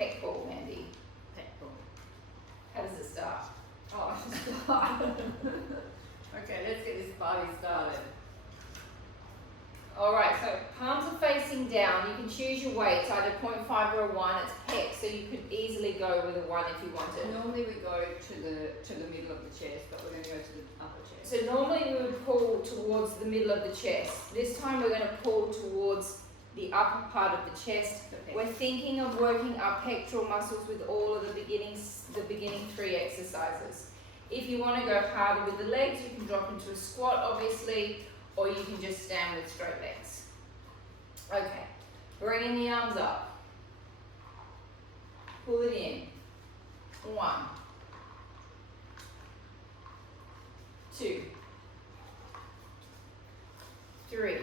pec ball, Mandy? Pec ball. How does it start? Oh, start. Okay, let's get this party started. Alright, so palms are facing down. You can choose your weights, either 0.5 or a 1. It's pec, so you could easily go with a 1 if you wanted. Normally we go to the middle of the chest, but we're going to go to the upper chest. So normally we would pull towards the middle of the chest. This time we're going to pull towards the upper part of the chest. We're thinking of working our pectoral muscles with all of the beginning 3 exercises. If you want to go harder with the legs, you can drop into a squat, obviously, or you can just stand with straight legs. Okay, bringing the arms up. Pull it in. 1, 2, 3,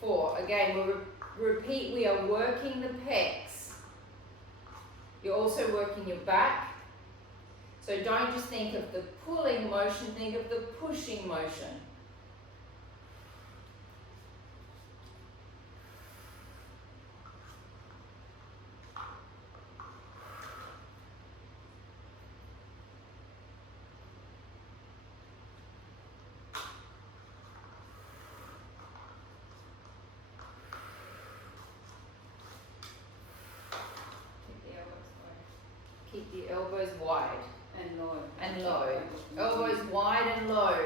4. Again, we'll repeat, we are working the pecs. You're also working your back. So don't just think of the pulling motion, think of the pushing motion. Keep the elbows wide. And low. And low. Elbows wide and low.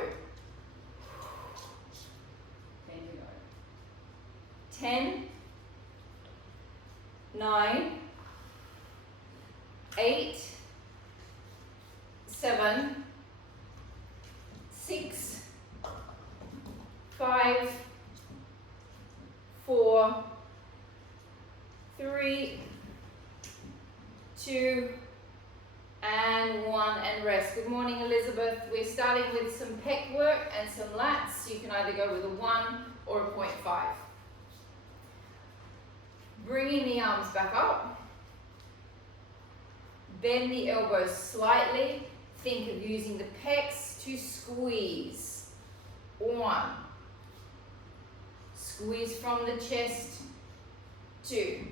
10, 9, 8, 7, 6, 5, 4, 3, 2, and 1, and rest. Good morning, Elizabeth. We're starting with some pec work and some lats. You can either go with a 1 or a 0.5. Bringing the arms back up. Bend the elbows slightly. Think of using the pecs to squeeze. 1. Squeeze from the chest. 2.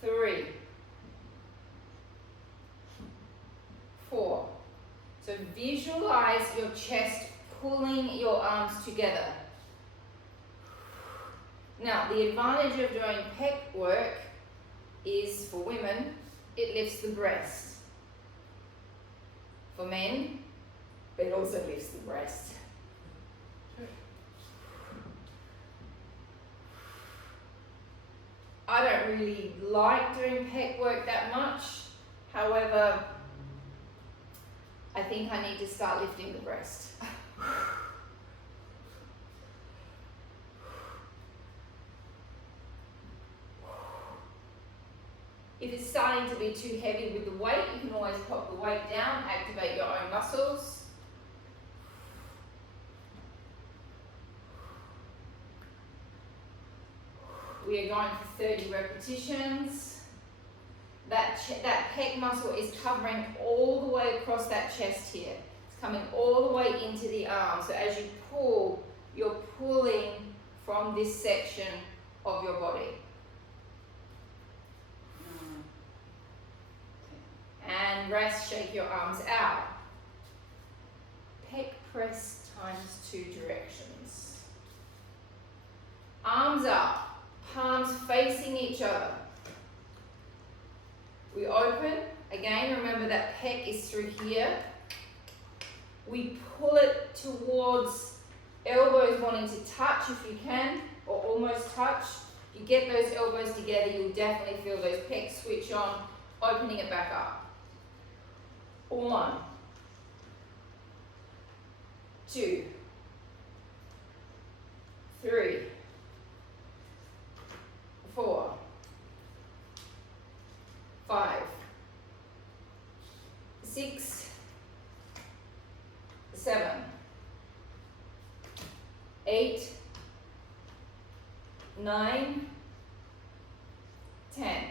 3. 4. So visualize your chest pulling your arms together. Now, the advantage of doing pec work is, for women, it lifts the breast. For men, it also lifts the breast. I don't really like doing pec work that much. However, I think I need to start lifting the breast. If it's starting to be too heavy with the weight, you can always pop the weight down, activate your own muscles. We are going for 30 repetitions. That pec muscle is covering all the way across that chest here. It's coming all the way into the arm. So as you pull, you're pulling from this section of your body. And rest, shake your arms out. Pec press times 2 directions. Arms up, palms facing each other. We open, again remember that pec is through here. We pull it towards elbows wanting to touch if you can, or almost touch. You get those elbows together, you'll definitely feel those pecs switch on, opening it back up. 1, 2, 3, 4, 5, 6, 7, 8, 9, 10.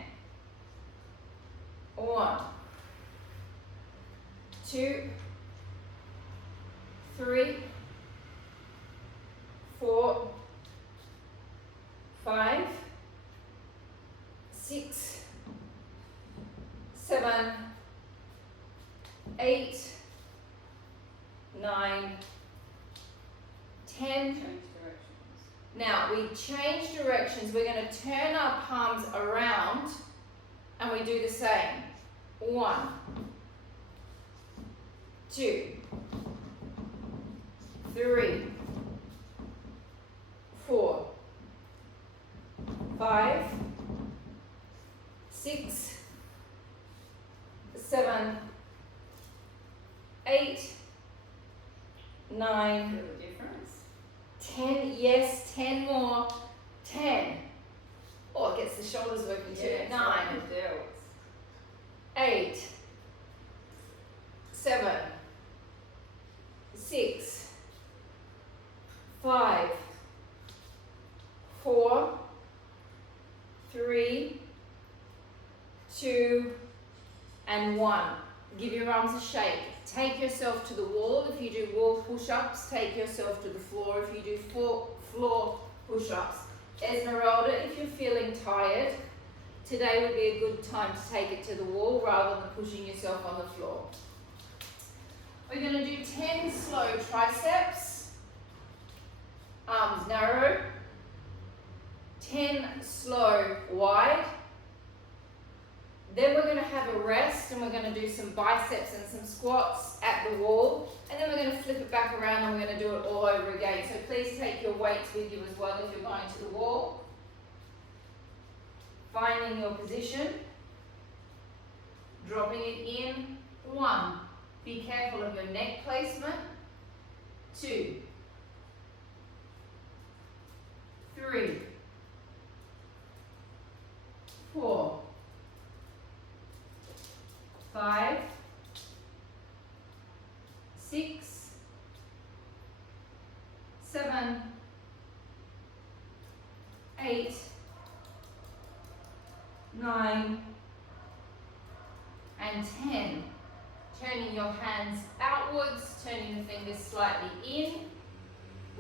1, 2, 3, 4, 7, 8, 9, 10. Change directions. Now we change directions. We're going to turn our palms around and we do the same. 1, 2, 3, 4, 5, 6, 7, 8, 9, Feel the difference? 10, yes, 10 more, 10. Oh, it gets the shoulders working too. Yeah, 9, the delts. 8, 7, 6, 5, 4, 3, 2, and 1. Give your arms a shake. Take yourself to the wall. If you do wall push-ups, take yourself to the floor. If you do floor push-ups. Esmeralda, if you're feeling tired, today would be a good time to take it to the wall rather than pushing yourself on the floor. We're going to do 10 slow triceps, arms narrow, 10 slow wide. Then we're going to have a rest and we're going to do some biceps and some squats at the wall. And then we're going to flip it back around and we're going to do it all over again. So please take your weights with you as well if you're going to the wall. Finding your position. Dropping it in. 1. Be careful of your neck placement. 2. 3. 4. 5, 6, 7, 8, 9, and 10. Turning your hands outwards, turning the fingers slightly in.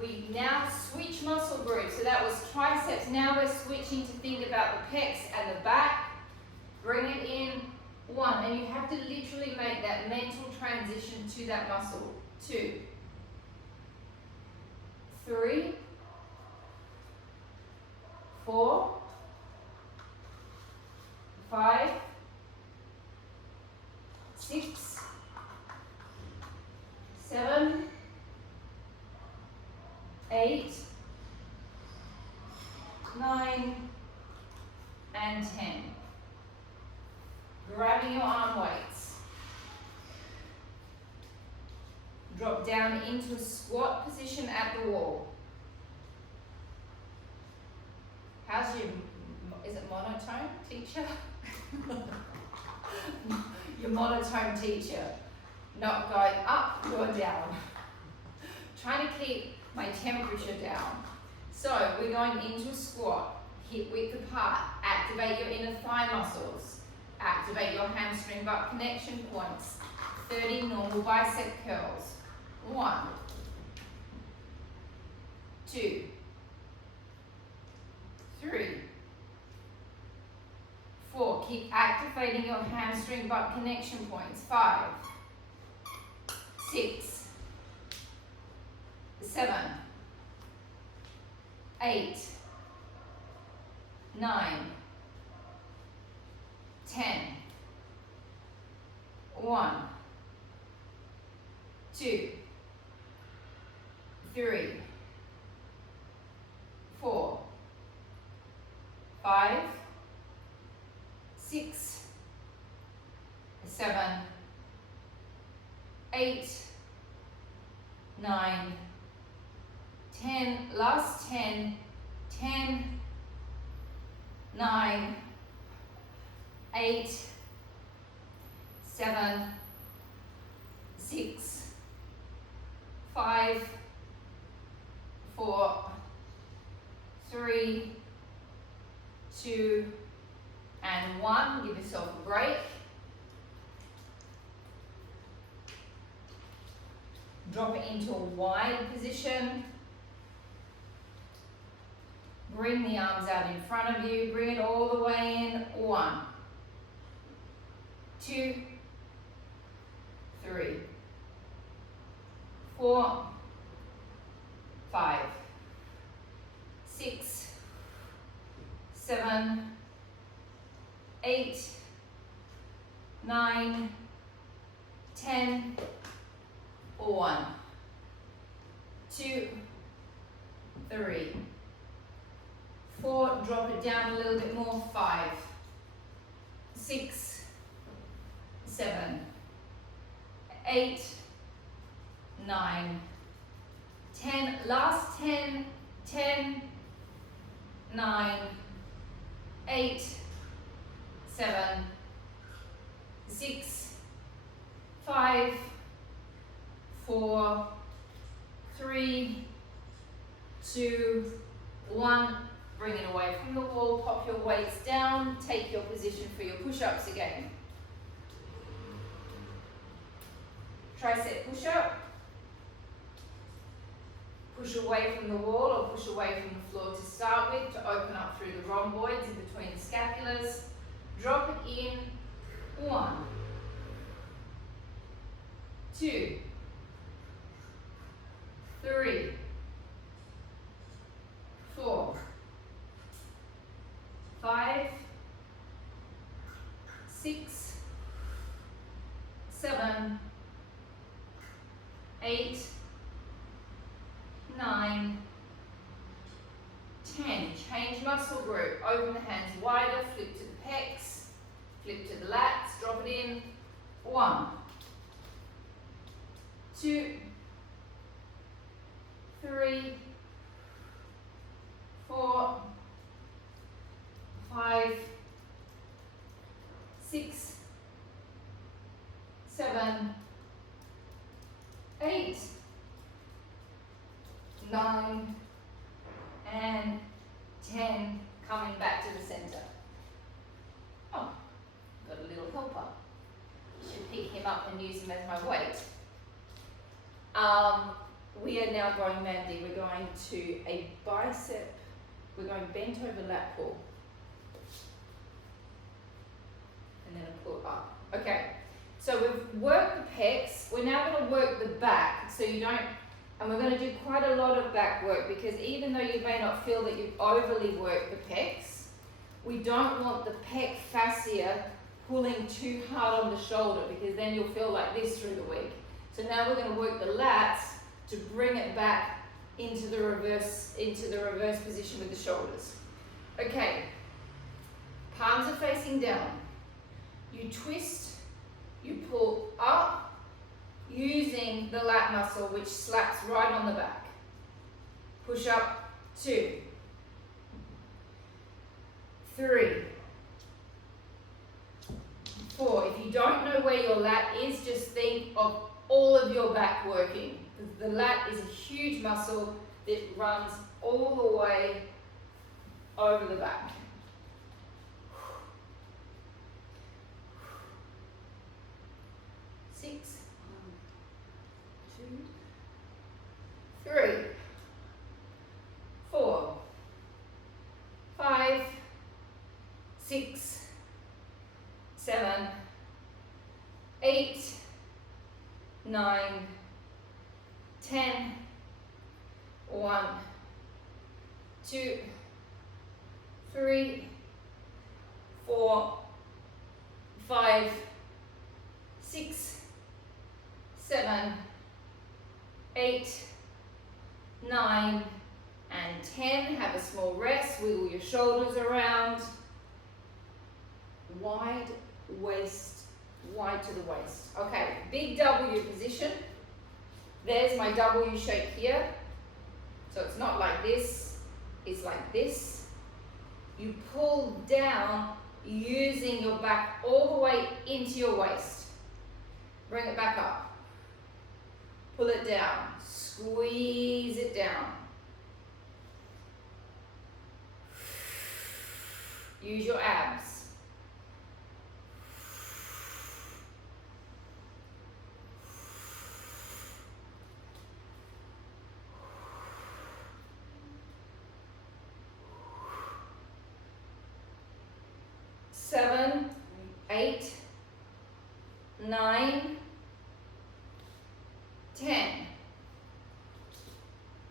We now switch muscle groups. So that was triceps. Now we're switching to think about the pecs and the back. Bring it in. 1, and you have to literally make that mental transition to that muscle. 2, 3, 4, 5, 6, 7, 8, 9, and 10. Grabbing your arm weights. Drop down into a squat position at the wall. How's your, is it monotone, teacher? Your monotone teacher. Not going up, going down. Trying to keep my temperature down. So we're going into a squat, hip width apart. Activate your inner thigh muscles. Activate your hamstring butt connection points. 30 normal bicep curls. 1, 2, 3, 4. Keep activating your hamstring butt connection points. 5, 6, 7, 8, 9, 10. 1, 2, 3, 4, 5, 6, 7, 8, 9, 10. Last 10. 10, 9, 8, 7, 6, 5, 4, 3, 2, and 1. Give yourself a break. Drop it into a wide position. Bring the arms out in front of you. Bring it all the way in. 1, 2, 3, 4, 5, 6, 7, 8, 9, 10, 1, 2, 3, 4, drop it down a little bit more, 5, 6, 7, 8, 9, 10, last 10, 10, 9, 8, 7, 6, 5, 4, 3, 2, 1. Bring it away from the wall, pop your weights down, take your position for your push-ups again. Tricep push-up. Push away from the wall or push away from the floor to start with to open up through the rhomboids in between the scapulars. Drop it in. 1, 2, 3, 4, 5, 6, 7, 8, 9, 10. Change muscle group. Open the hands wider, flip to the pecs, flip to the lats, drop it in. 1, 2, 3, 4, 5, 6, 7, 8, 9, and 10. Coming back to the center. Oh, got a little helper. Should pick him up and use him as my weight. We are now going, Mandy, we're going to a bicep, we're going bent over lat pull. And then a pull up. Okay, so we've worked the pecs, we're now going to work the back, so you don't, and we're going to do quite a lot of back work because even though you may not feel that you've overly worked the pecs, we don't want the pec fascia pulling too hard on the shoulder because then you'll feel like this through the week. So now we're going to work the lats to bring it back into the reverse position with the shoulders. Okay, palms are facing down. You twist, you pull up using the lat muscle which slaps right on the back. Push up, 2, 3, 4. If you don't know where your lat is, just think of all of your back working. The lat is a huge muscle that runs all the way over the back. Six, 2, 3, 4, 5, 6, 7, 8, 9, 10, 1, 2, 3, 4, 5, 6, 7, 8, 9, and 10. Have a small rest, wiggle your shoulders around. Wide waist, wide to the waist. Okay, big W position. There's my W shape here. So it's not like this, it's like this. You pull down using your back all the way into your waist. Bring it back up. Pull it down, squeeze it down. Use your abs. Seven, 8, 9, 10.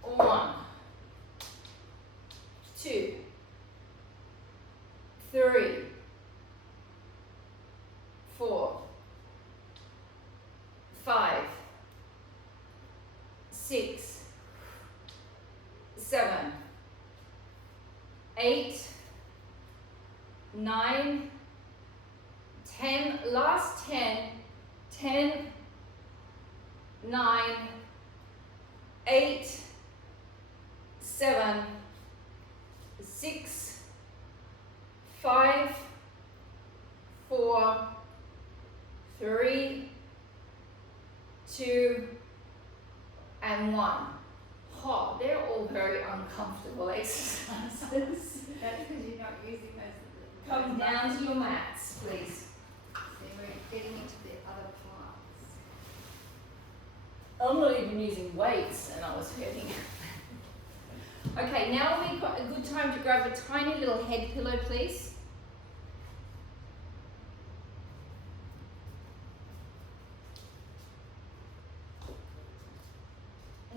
1, 2, 3, 4, 5, 6, 7, 8, 9, 10, last 10, 10, 9, 8, 7, 6, 5, 4, 3, 2, and 1. Oh, they're all very uncomfortable exercises. That's because you're not using those. Come down to your mats, please. So we're getting into the other parts. I'm not even using weights and I was hurting. Okay, now we've got a good time to grab a tiny little head pillow, please.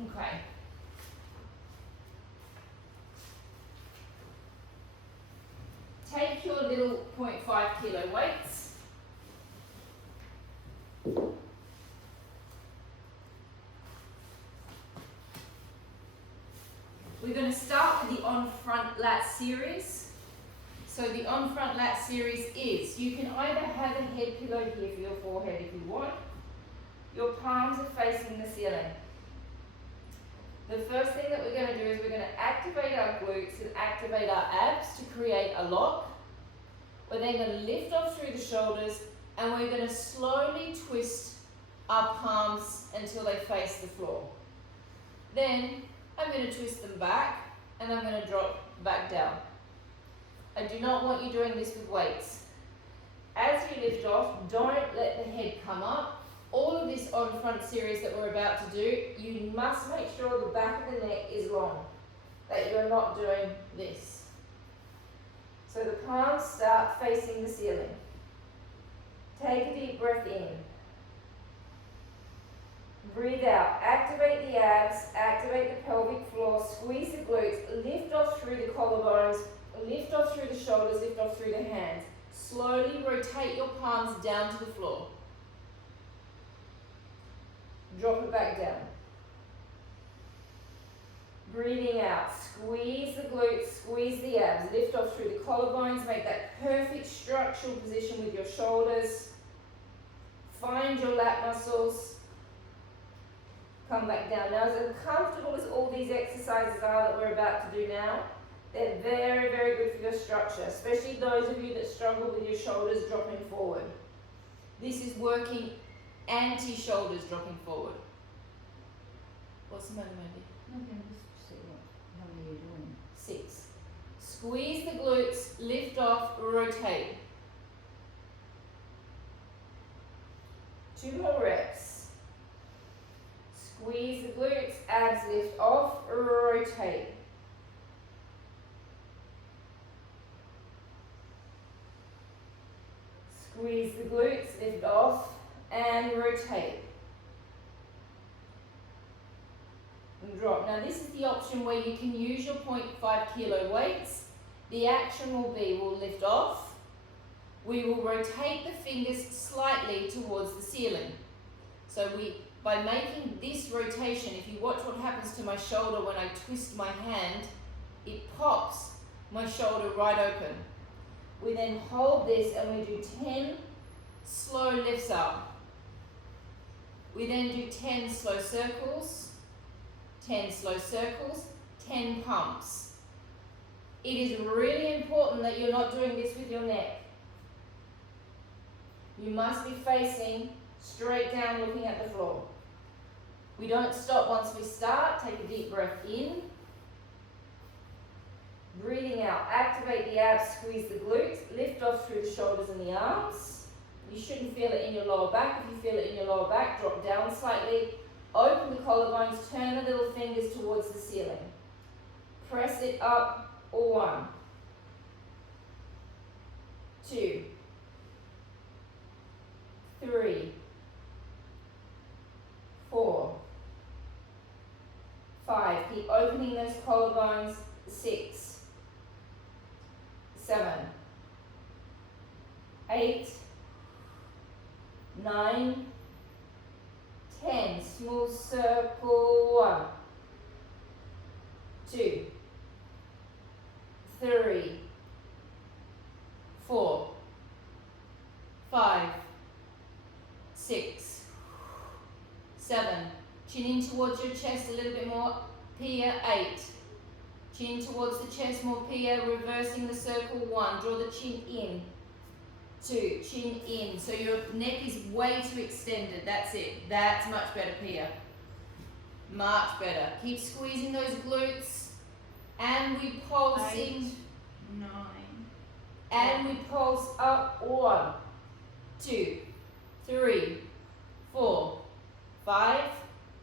Okay. Take your little 0.5 kilo weights. We're going to start with the on-front lat series. So the on-front lat series is, you can either have a head pillow here for your forehead if you want. Your palms are facing the ceiling. The first thing that we're going to do is we're going to activate our glutes and activate our abs to create a lock. We're then going to lift off through the shoulders and we're going to slowly twist our palms until they face the floor. Then I'm going to twist them back and I'm going to drop back down. I do not want you doing this with weights. As you lift off, don't let the head come up. All of this on front series that we're about to do, you must make sure the back of the neck is long, that you're not doing this. So the palms start facing the ceiling. Take a deep breath in. Breathe out. Activate the abs, activate the pelvic floor, squeeze the glutes, lift off through the collarbones, lift off through the shoulders, lift off through the hands. Slowly rotate your palms down to the floor. Drop it back down. Breathing out, squeeze the glutes, squeeze the abs, lift off through the collarbones, make that perfect structural position with your shoulders. Find your lat muscles. Come back down. Now, as uncomfortable as all these exercises are that we're about to do now, they're very, very good for your structure, especially those of you that struggle with your shoulders dropping forward. This is working anti-shoulders dropping forward. What's the matter, Mandy? Okay, just see how many you're doing. 6. Squeeze the glutes, lift off, rotate. 2 more reps. Squeeze the glutes, abs lift off, rotate. Squeeze the glutes, lift off, and rotate. And drop. Now this is the option where you can use your 0.5 kilo weights. The action will be, we'll lift off, we will rotate the fingers slightly towards the ceiling. So by making this rotation, if you watch what happens to my shoulder when I twist my hand, it pops my shoulder right open. We then hold this and we do 10 slow lifts up. We then do 10 slow circles, 10 slow circles, 10 pumps. It is really important that you're not doing this with your neck. You must be facing straight down, looking at the floor. We don't stop once we start. Take a deep breath in. Breathing out, activate the abs, squeeze the glutes, lift off through the shoulders and the arms. You shouldn't feel it in your lower back. If you feel it in your lower back, drop down slightly. Open the collarbones, turn the little fingers towards the ceiling. Press it up, 1, 2, 3, opening those collarbones. 6, 7, 8, 9, 10. Smooth circle. 1, 2, 3, 4, 5, 6, 7. Chin in towards your chest a little bit more. Pia. 8. Chin towards the chest more. Pia. Reversing the circle. 1. Draw the chin in. 2. Chin in. So your neck is way too extended. That's it. That's much better, Pia. Much better. Keep squeezing those glutes. And we pulsing. 8, 9. And we pulse up. 1, 2, 3, 4, 5,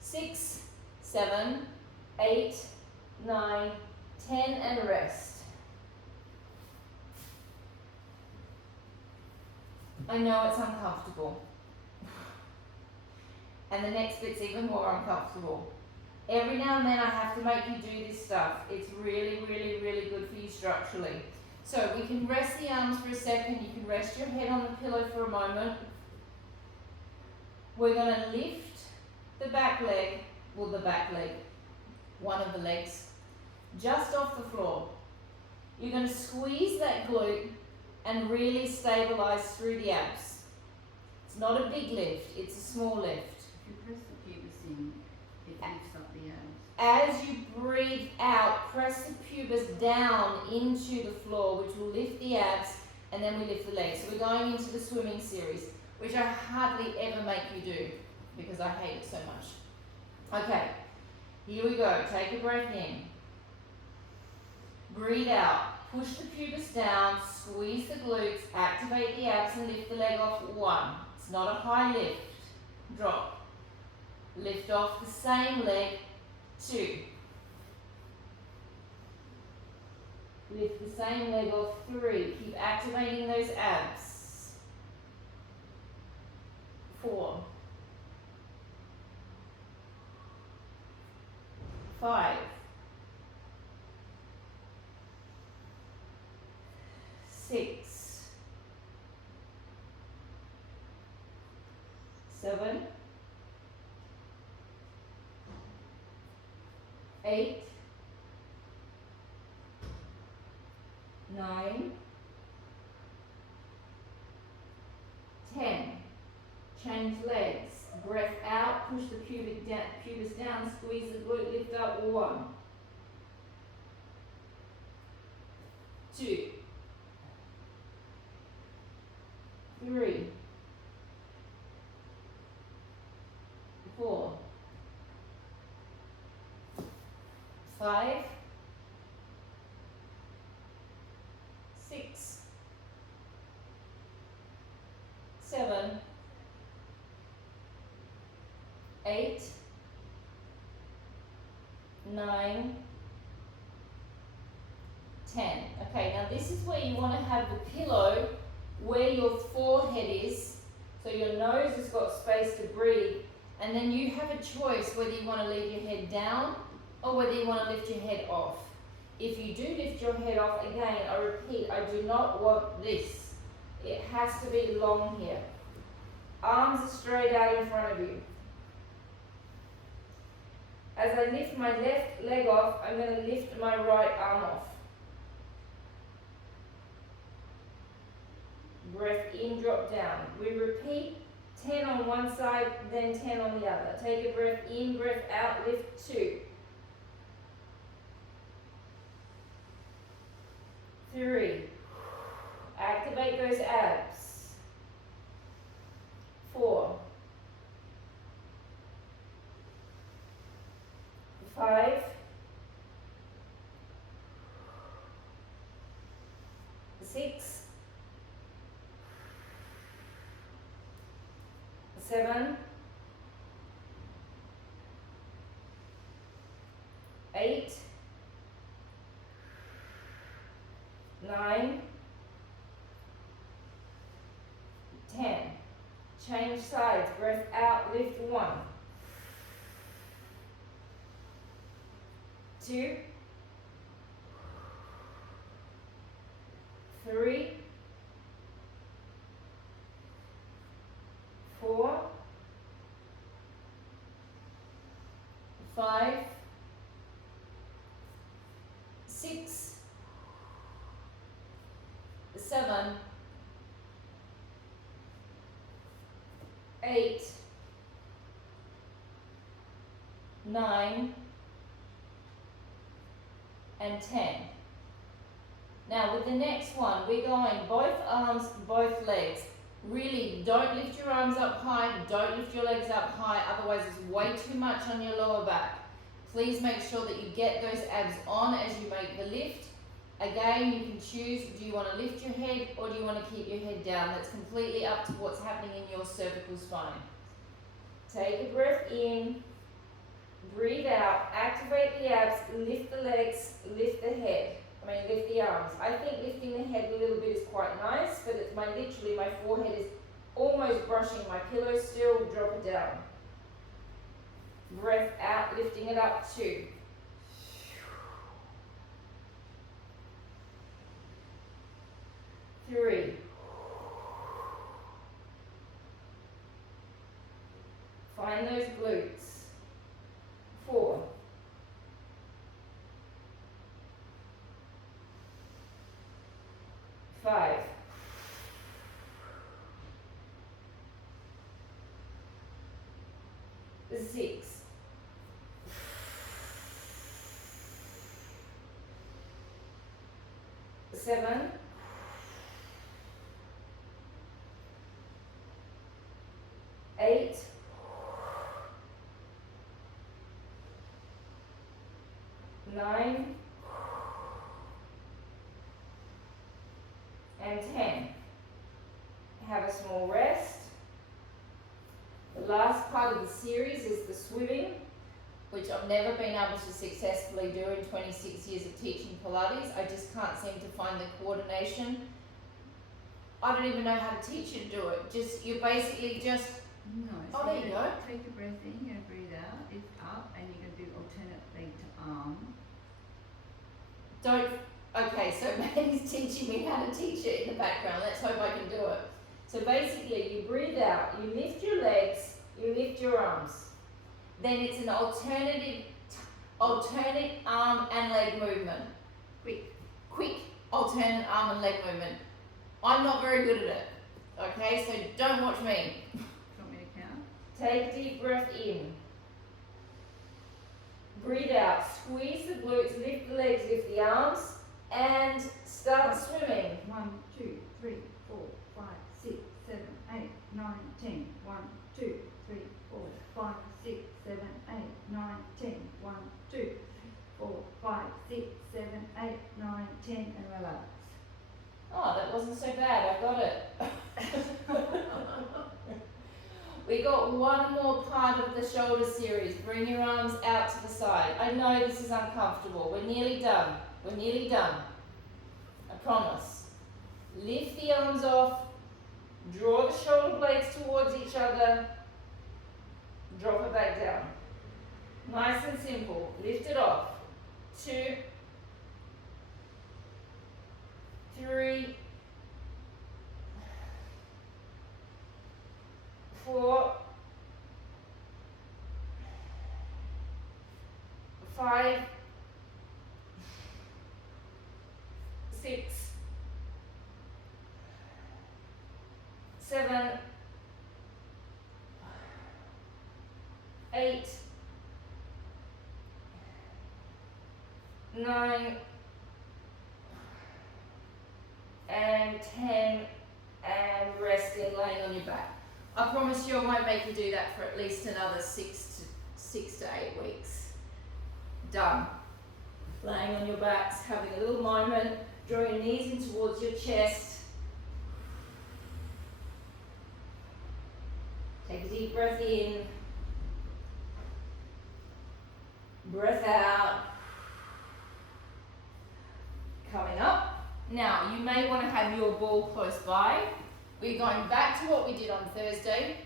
6, 7, 8, 9, 10, and rest. I know it's uncomfortable. And the next bit's even more uncomfortable. Every now and then I have to make you do this stuff. It's really, really, really good for you structurally. So we can rest the arms for a second. You can rest your head on the pillow for a moment. We're going to lift the back leg, one of the legs, just off the floor. You're going to squeeze that glute and really stabilize through the abs. It's not a big lift, it's a small lift. If you press the pubis in, it lifts up the abs. As you breathe out, press the pubis down into the floor, which will lift the abs, and then we lift the legs. So we're going into the swimming series, which I hardly ever make you do because I hate it so much. Okay, here we go. Take a breath in. Breathe out. Push the pubis down, squeeze the glutes, activate the abs and lift the leg off. 1. It's not a high lift. Drop. Lift off the same leg. 2. Lift the same leg off. 3. Keep activating those abs. 4. 5. 6. 7. 8. 9. 10. Change legs. Breath out, push the pubis down, squeeze the glute, lift up. 1. 2. 3. 4. 5. 6. 7. 8. 9. 10. Okay, now this is where you want to have the pillow where your forehead is, so your nose has got space to breathe, and then you have a choice whether you want to leave your head down or whether you want to lift your head off. If you do lift your head off, again, I repeat, I do not want this. It has to be long here. Arms are straight out in front of you. As I lift my left leg off, I'm going to lift my right arm off. Breath in, drop down. We repeat 10 on one side, then 10 on the other. Take a breath in, breath out, lift 2. 3. Activate those abs. 4. 5. 6. 7. 8. 9. 10. Change sides. Breath out. Lift 1. 2, 3, 4, 5, 6, 7, 8, 9, and 10. Now with the next one, we're going both arms, both legs. Really, don't lift your arms up high, don't lift your legs up high, otherwise it's way too much on your lower back. Please make sure that you get those abs on as you make the lift. Again, you can choose, do you want to lift your head or do you want to keep your head down? That's completely up to what's happening in your cervical spine. Take a breath in, breathe out, activate the abs, lift the legs, lift the head. Lift the arms. I think lifting the head a little bit is quite nice, but it's literally my forehead is almost brushing my pillow still, drop it down. Breath out, lifting it up, 2. 3. 5 those glutes. 4. 5. 6. 7. 8. 9. And 10. Have a small rest. The last part of the series is the swimming, which I've never been able to successfully do in 26 years of teaching Pilates. I just can't seem to find the coordination. I don't even know how to teach you to do it. You basically just... No, oh, there you go. Take a breath in, you're going to breathe out, it's up, and you're going to do alternate leg to arm. Okay, so Maddie's teaching me how to teach it in the background. Let's hope I can do it. So basically, you breathe out, you lift your legs, you lift your arms. Then it's an alternate arm and leg movement. Quick alternate arm and leg movement. I'm not very good at it. Okay, so don't watch me. Do you want me to count? Take a deep breath in. Breathe out, squeeze the glutes, lift the legs, lift the arms, and start swimming. 1, 2, 3, 4, 5, 6, 7, 8, 9, 10. 1, 2, 3, 4, 5, 6, 7, 8, 9, 10. 1, 2, 4, 5, 6, 7, 8, 9, 10, and relax. Oh, that wasn't so bad. I got it. We got one more part of the shoulder series. Bring your arms out to the side. I know this is uncomfortable. We're nearly done. We're nearly done. I promise. Lift the arms off. Draw the shoulder blades towards each other. Drop it back down. Nice and simple. Lift it off. 2, 3, 4, 5, 6, 7, 8, 9, and 10, and resting, laying on your back. I promise you I won't make you do that for at least another 6 to 8 weeks. Done. Laying on your backs, having a little moment, draw your knees in towards your chest. Take a deep breath in. Breath out. Coming up. Now, you may want to have your ball close by. We're going back to what we did on Thursday.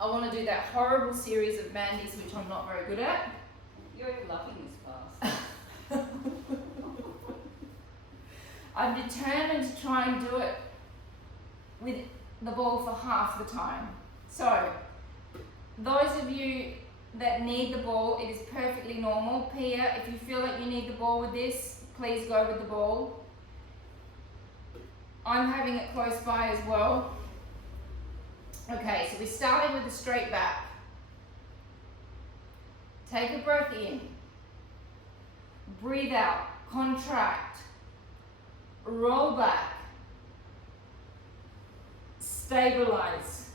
I want to do that horrible series of bandies, which I'm not very good at. You're loving this class. I'm determined to try and do it with the ball for half the time. So, those of you that need the ball, it is perfectly normal. Pia, if you feel like you need the ball with this, please go with the ball. I'm having it close by as well. Okay, so we're starting with a straight back. Take a breath in. Breathe out. Contract. Roll back. Stabilize.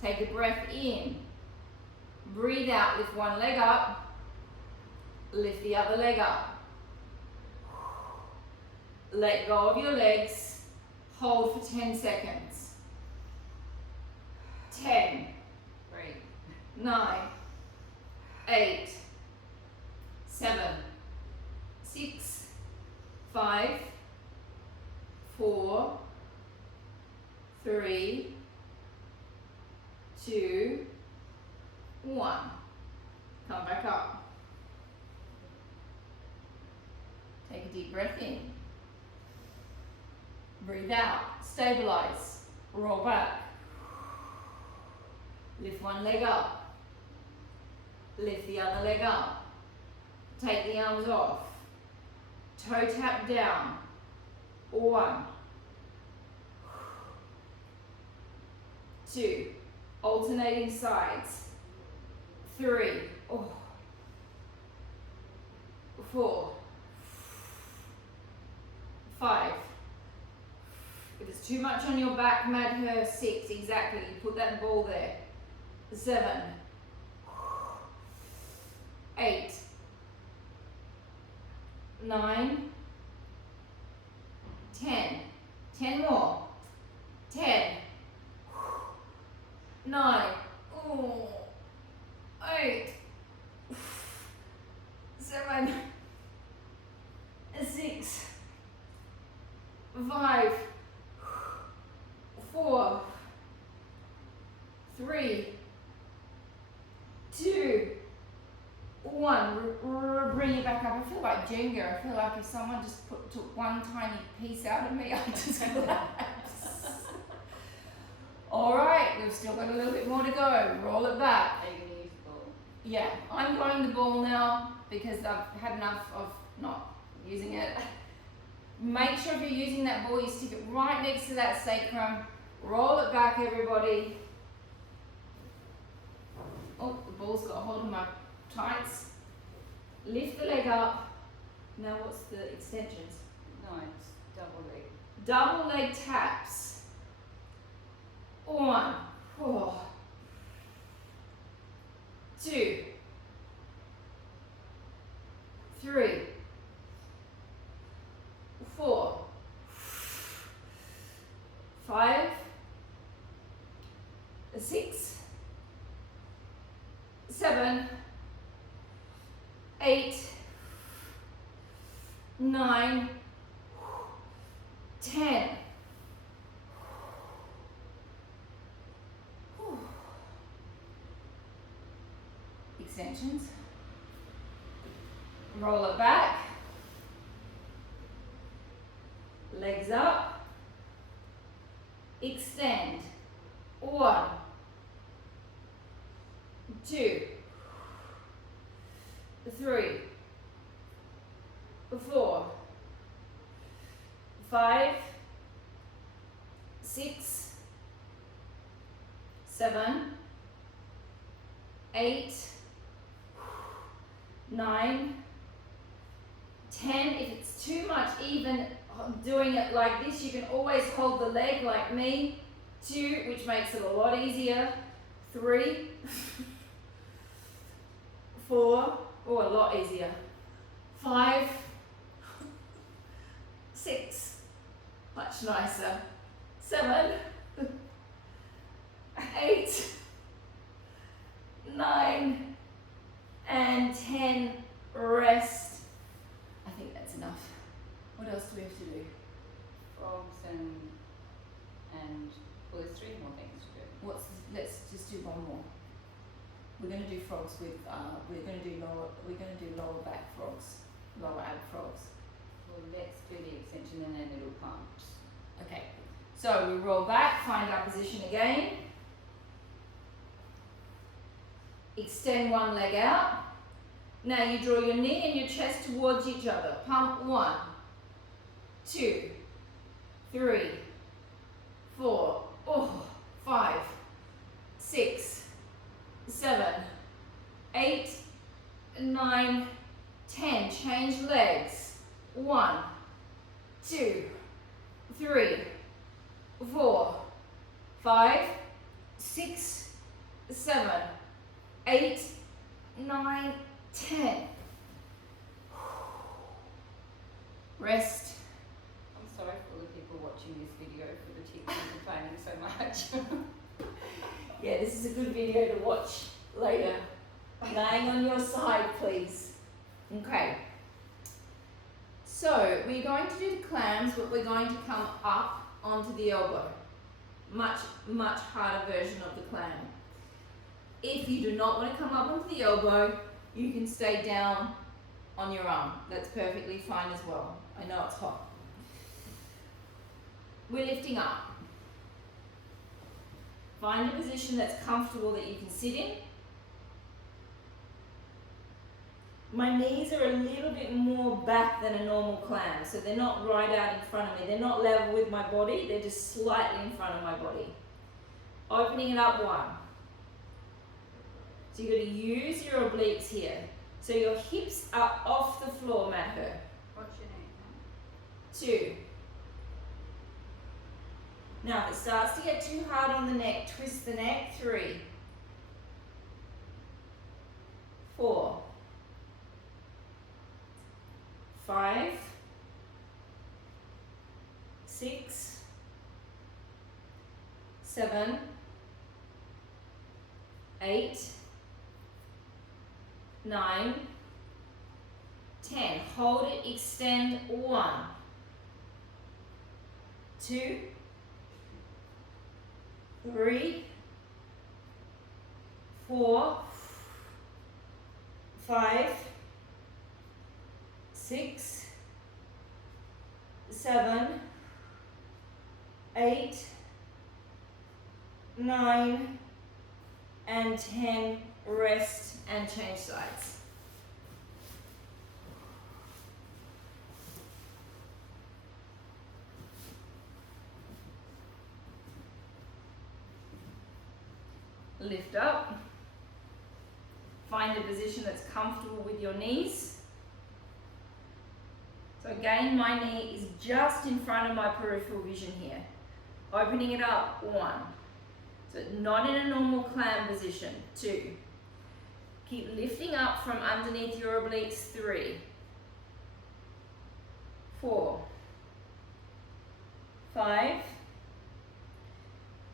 Take a breath in. Breathe out. Lift one leg up. Lift the other leg up. Let go of your legs. Hold for 10 seconds. 10. Breathe. 9. 8. 7. 6. 5. 4. 3. 2. 1. Come back up. Take a deep breath in. Breathe out. Stabilize. Roll back. Lift one leg up. Lift the other leg up. Take the arms off. Toe tap down. 1. 2. Alternating sides. 3. 4. 5. If it's too much on your back, Madhur, 6. Exactly. You put that ball there. 7. 8. 9. 10. 10 more. 10. 9. 8. 7. 6. 5. 4. 3. 2. 1. Bring it back up. I feel like Jenga. I feel like if someone just took one tiny piece out of me, I'd just collapse. Alright, we've still got a little bit more to go. Roll it back. Are you going to use the ball? Yeah, I'm going the ball now because I've had enough of not using it. Make sure if you're using that ball, you stick it right next to that sacrum. Roll it back, everybody. Oh, the ball's got a hold of my tights. Lift the leg up. Now what's the extensions? No, it's double leg. Double leg taps. 1. 2. 3. 4. 5. 6. 7. 8. 9. 10. Extensions. Roll it back. Legs up. Extend. 1. 2. 3. 4. 5. 6. 7. 8. 9. 10. If it's too much even doing it like this, you can always hold the leg like me. 2, which makes it a lot easier. 3. 4. Oh, a lot easier. 5. 6. Much nicer. 7. 8. 9. And 10. Rest. I think that's enough. What else do we have to do? Frogs and well, there's 3 more things to do. Let's just do one more. We're going to do frogs with we're going to do lower back frogs, lower ab frogs. Well, let's do the extension and then little pumps. Okay, so we roll back, find our position again. Extend one leg out. Now you draw your knee and your chest towards each other. Pump 1, 2, 3, 4, 5, 6, 7, 8, 9, 10. Change legs. 1, 2, 3, 4, 5, 6, 7, 8, 9, 10. Rest. I'm sorry for all the people watching this video for the tips and complaining so much. Yeah, this is a good video to watch later. Laying on your side, please. Okay. So, we're going to do the clams, but we're going to come up onto the elbow. Much harder version of the clam. If you do not want to come up onto the elbow, you can stay down on your arm. That's perfectly fine as well. I know it's hot. We're lifting up. Find a position that's comfortable that you can sit in. My knees are a little bit more back than a normal clam, so they're not right out in front of me. They're not level with my body, they're just slightly in front of my body. Opening it up 1. So you've got to use your obliques here. So your hips are off the floor, Maher. What's your name? 2. Now if it starts to get too hard on the neck, twist the neck. 3. 4. 5. 6. 7. 8. 9, 10. Hold it, extend. 1, 2, 3, 4, 5, 6, 7, 8, 9, and 10. Rest and change sides. Lift up. Find a position that's comfortable with your knees. So again, my knee is just in front of my peripheral vision here. Opening it up. 1. So not in a normal clam position. 2. Keep lifting up from underneath your obliques. 3, 4, 5,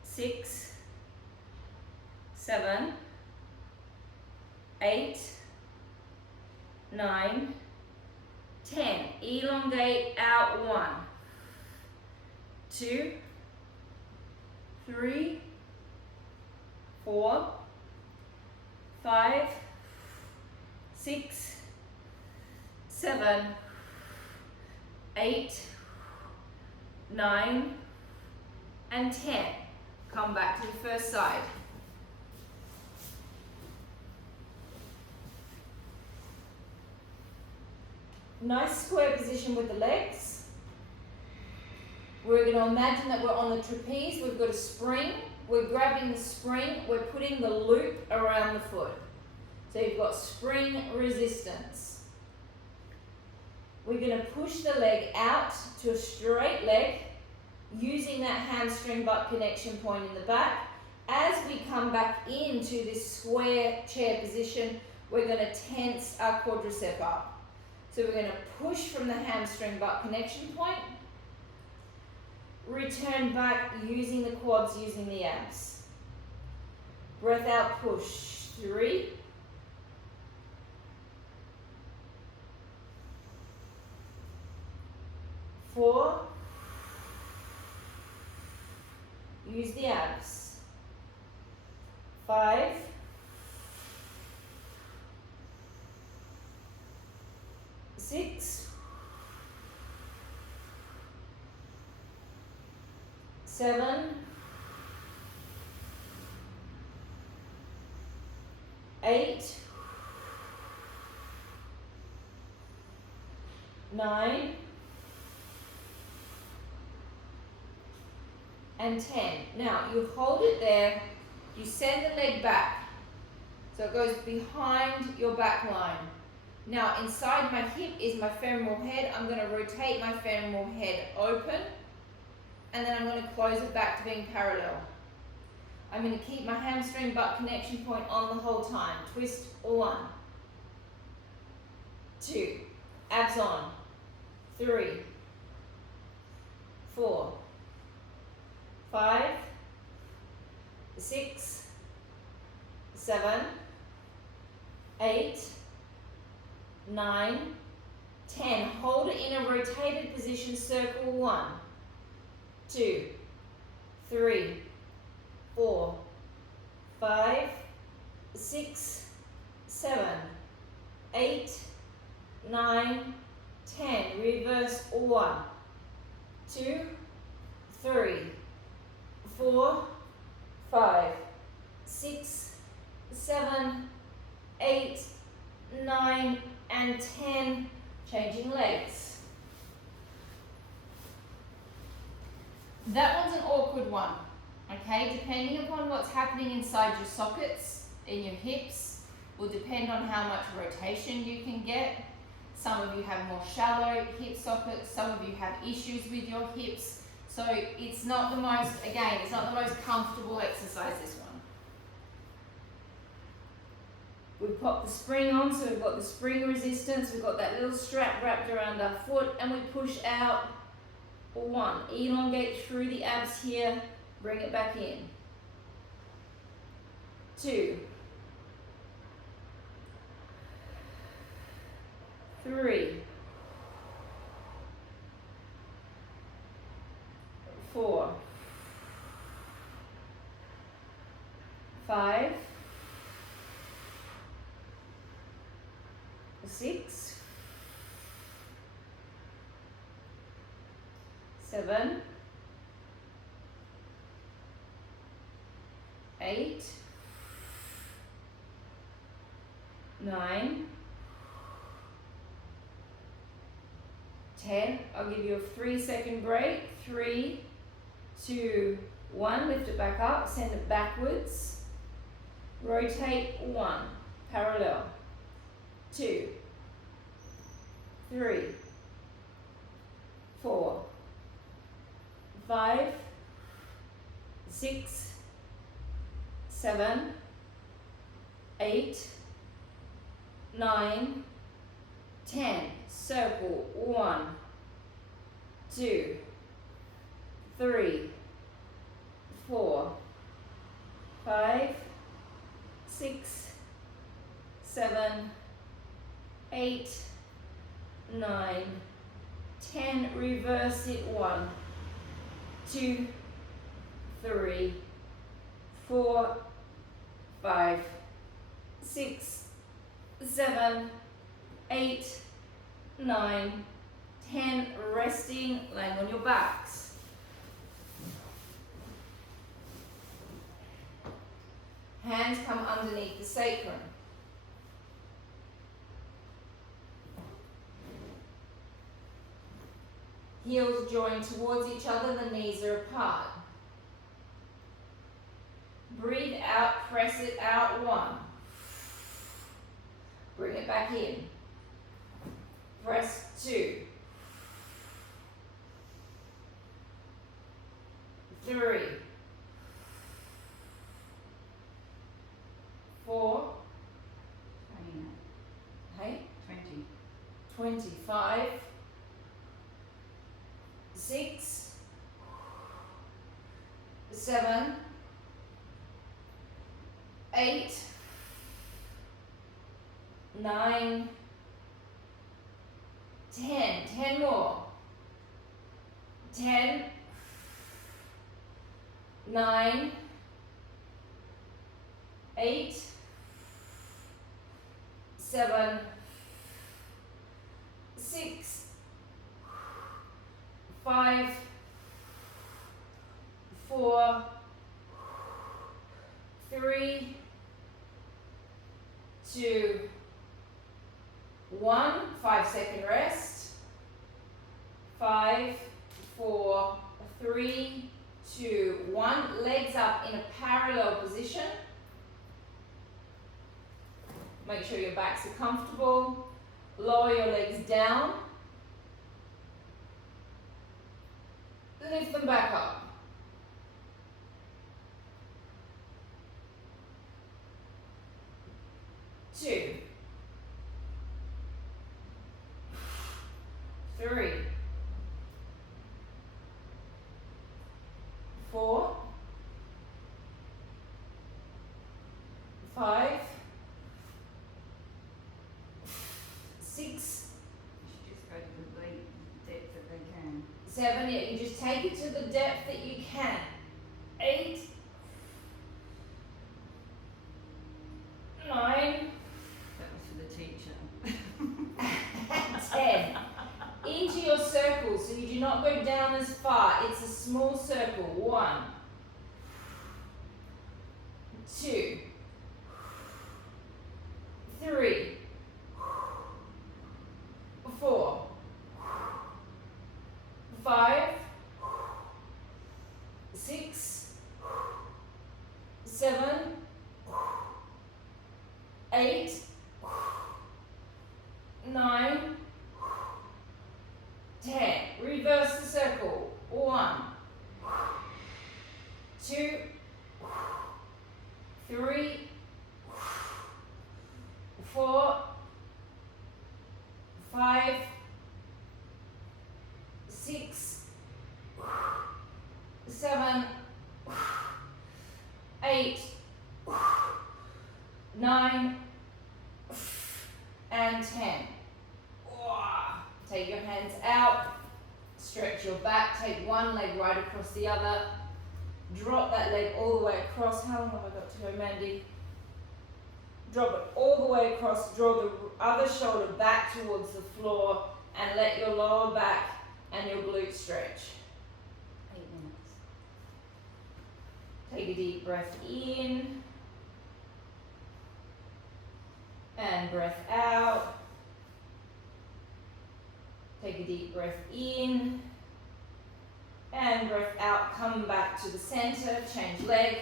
6, 7, 8, 9, 10. Elongate out. 1, 2, 3, 4, 5, 6, 7, 8, 9, and 10. Come back to the first side. Nice square position with the legs. We're going to imagine that we're on the trapeze. We've got a spring. We're grabbing the spring. We're putting the loop around the foot. So you've got spring resistance. We're going to push the leg out to a straight leg using that hamstring butt connection point in the back. As we come back into this square chair position, we're going to tense our quadricep up. So we're going to push from the hamstring butt connection point, return back using the quads, using the abs. Breath out, push. 3, 4, use the abs. 5, 6, 7, 8, 9, and 10. Now you hold it there, you send the leg back, so it goes behind your back line. Now inside my hip is my femoral head. I'm going to rotate my femoral head open, and then I'm going to close it back to being parallel. I'm going to keep my hamstring butt connection point on the whole time. Twist 1, 2, abs on, 3, 4, 5, 6, 7, 8, 9, 10. Hold it in a rotated position, circle 1, 2, 3, 4, 5, 6, 7, 8, 9, 10. Reverse 1, 2, 3, 4, 5, 6, 7, 8, 9, and 10. Changing legs. That one's an awkward one, okay? Depending upon what's happening inside your sockets in your hips will depend on how much rotation you can get. Some of you have more shallow hip sockets, some of you have issues with your hips. So it's not the most, again, it's not the most comfortable exercise, this one. We've popped the spring on, so we've got the spring resistance, we've got that little strap wrapped around our foot, and we push out 1. Elongate through the abs here, bring it back in. 2, 3, 4, 5, 6, 7, 8, 9, 10. I'll give you a 3-second break. 3, 2, 1. Lift it back up, send it backwards. Rotate 1, parallel. 2, 3, 4, 5, 6, 7, 8, 9, 10. Circle 1, 2, 3, 4, 5, 6, 7, 8, 9, 10. Reverse it. 1, 2, 3, 4, 5, 6, 7, 8, 9, 10. Resting, laying on your backs. Hands come underneath the sacrum. Heels join towards each other, the knees are apart. Breathe out, press it out. 1. Bring it back in. Press 2. 3. 4. 20. 25. 6, 7, 8, 9, 10. 10 more. 10, 9, 8, 7, 6, 5, 4, 3, 2, 1. 5-second rest. 5, 4, 3, 2, 1. Legs up in a parallel position. Make sure your backs are comfortable. Lower your legs down. Lift them back up. 2, 3, 4, 5, 6, You should just go to the deep depth that they can. 7. Yeah, you just take it to the depth that you can. 8, 9, That was for the teacher. 10. Into your circle, so you do not go down as far. It's a small circle. 1, 2, 3, 4, 5, 6, 7, 8, 9, 10. Reverse the circle. 1, 2, 3, 4, 5, 6, 7, 8, 9, and 10. Take your hands out, stretch your back, take one leg right across the other, drop that leg all the way across. How long have I got to go, Mandy? Drop it all the way across, draw the other shoulder back towards the floor, and let your lower back and your glutes stretch. 8 minutes. Take a deep breath in, and breath out. Take a deep breath in, and breath out. Come back to the center, change leg.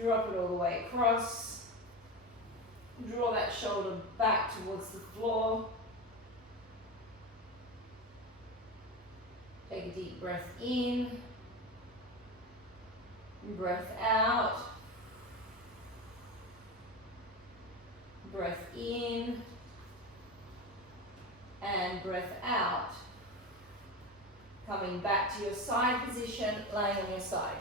Drop it all the way across. Draw that shoulder back towards the floor. Take a deep breath in, breath out, breath in, and breath out. Coming back to your side position, laying on your side.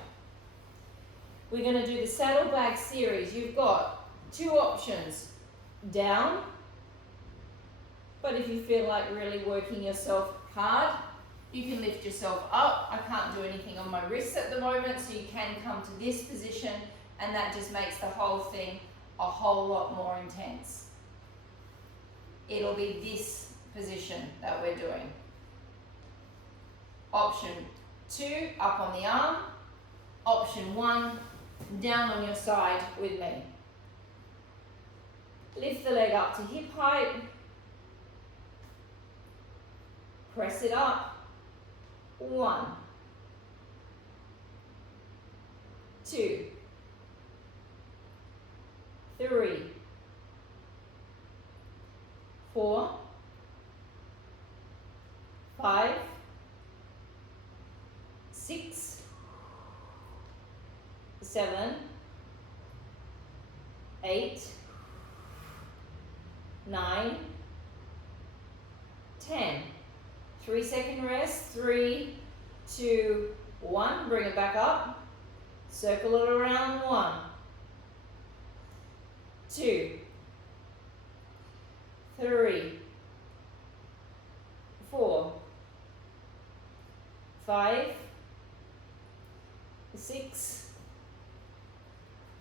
We're going to do the saddlebag series. You've got 2 options. Down, but if you feel like really working yourself hard, you can lift yourself up. I can't do anything on my wrists at the moment, so you can come to this position, and that just makes the whole thing a whole lot more intense. It'll be this position that we're doing. Option 2, up on the arm. Option 1, down on your side with me. Lift the leg up to hip height. Press it up. 1, 2, 3, 4, 5, 6, 7, 8, 9, 10. 3-second rest. 3, 2, 1. Bring it back up. Circle it around. 1, 2, 3, 4, 5, 6,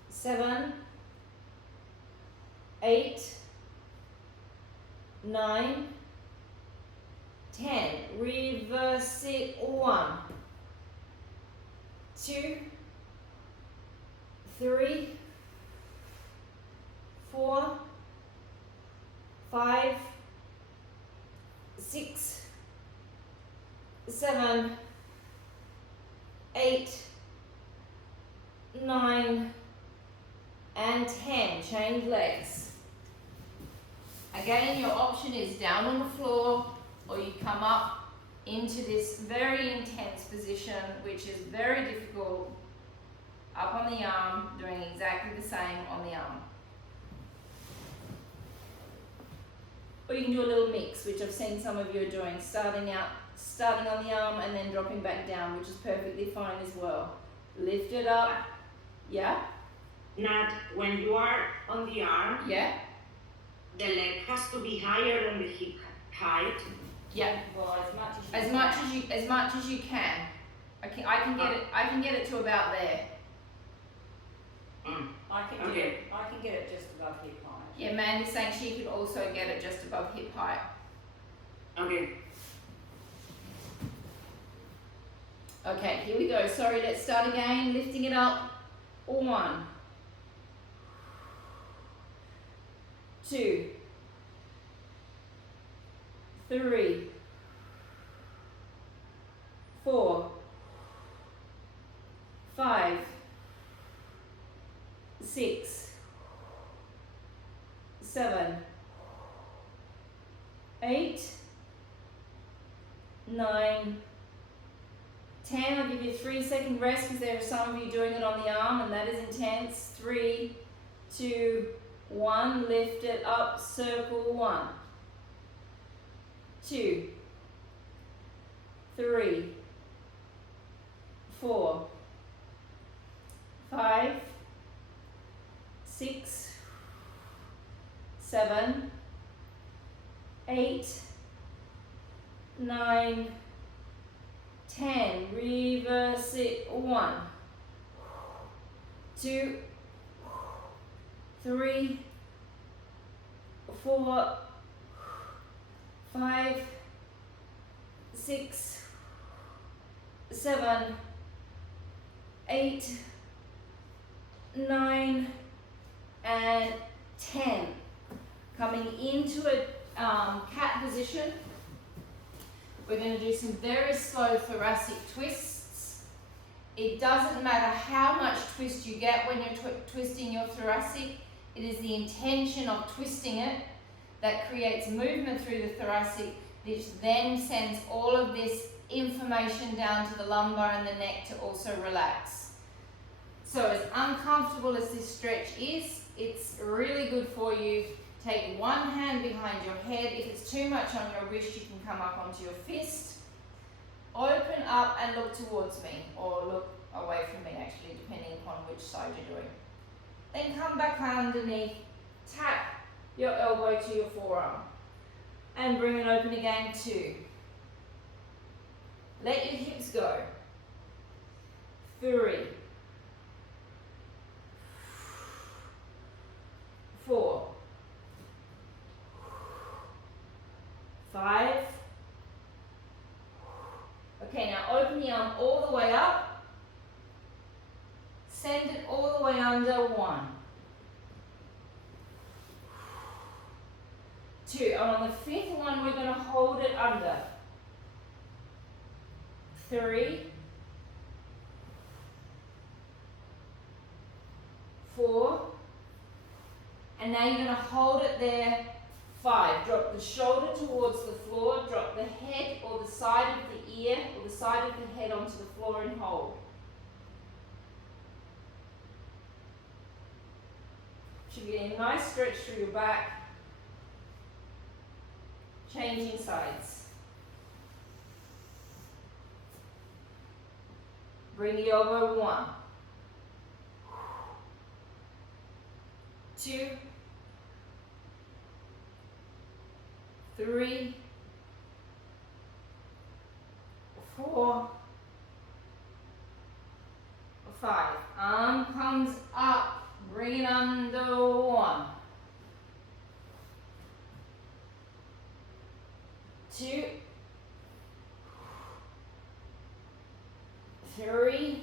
7, 8, 9, 10. Reverse it. 1, 2, 3, 4, 5, 6, 7, 8, 9, and 10. Change legs. Again, your option is down on the floor, or you come up into this very intense position, which is very difficult, up on the arm, doing exactly the same on the arm. Or you can do a little mix, which I've seen some of you are doing, starting on the arm and then dropping back down, which is perfectly fine as well. Lift it up. Yeah? Nat, when you are on the arm, Yeah? the leg has to be higher than the hip height. Yeah. Well, as much as you As much as you can. I can get it to about there. I can get it just above hip height. Yeah, Mandy's saying she could also get it just above hip height. Okay. Okay, here we go. Sorry, let's start again. Lifting it up. 1, 2, 3, 4, 5, 6, 7, 8, 9, 10. I'll give you a 3-second rest because there are some of you doing it on the arm and that is intense. 3, 2, 1. Lift it up. Circle. 1, 2, 3, 4, 5, 6, 7, 8, 9, 10. Reverse it. 1, 2, 3, 4, 5, 6, 7, 8, 9, and 10. Coming into a cat position. We're going to do some very slow thoracic twists. It doesn't matter how much twist you get when you're twisting your thoracic. It is the intention of twisting it that creates movement through the thoracic, which then sends all of this information down to the lumbar and the neck to also relax. So as uncomfortable as this stretch is, it's really good for you. Take one hand behind your head. If it's too much on your wrist, you can come up onto your fist. Open up and look towards me, or look away from me actually, depending upon which side you're doing. Then come back underneath, tap your elbow to your forearm, and bring it open again. 2. Let your hips go. 3, 4, 5. Okay, now open the arm all the way up. Send it all the way under. 1, 2. And on the 5th one, we're going to hold it under. 3, 4. And now you're going to hold it there. 5. Drop the shoulder towards the floor. Drop the head or the side of the ear or the side of the head onto the floor and hold. Should be a nice stretch through your back. Changing sides. Bring the elbow. 1, 2, 3, 4, 5. Arm comes up. Bring it under. 1, 2, 3,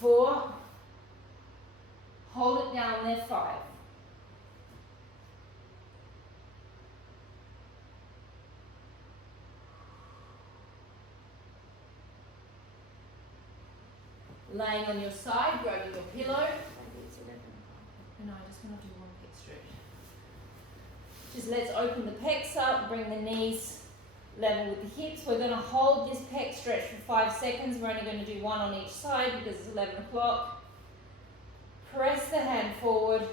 4, hold it down there, 5. Laying on your side, grabbing your pillow. And I just want to do one pec stretch. Just let's open the pecs up, bring the knees level with the hips. We're going to hold this pec stretch for 5 seconds. We're only going to do one on each side because it's 11 o'clock. Press the hand forward.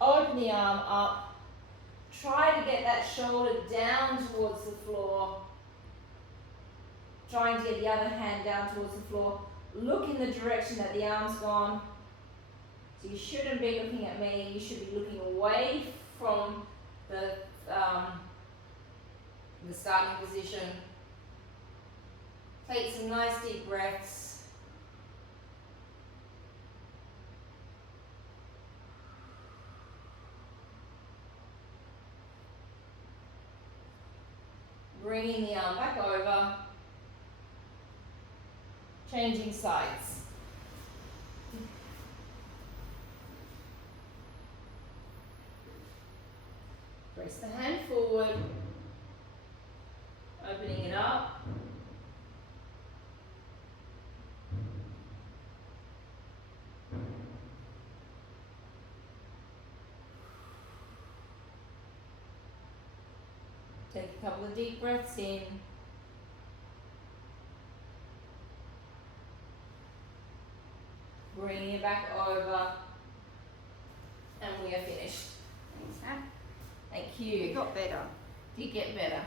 Open the arm up. Try to get that shoulder down towards the floor. Trying to get the other hand down towards the floor. Look in the direction that the arm's gone. So you shouldn't be looking at me. You should be looking away from the starting position. Take some nice deep breaths. Bringing the arm back over. Changing sides. Press the hand forward, opening it up. Take a couple of deep breaths in. Bringing it back over, and we are finished. Thanks, Nat. Thank you. You got better. Did get better.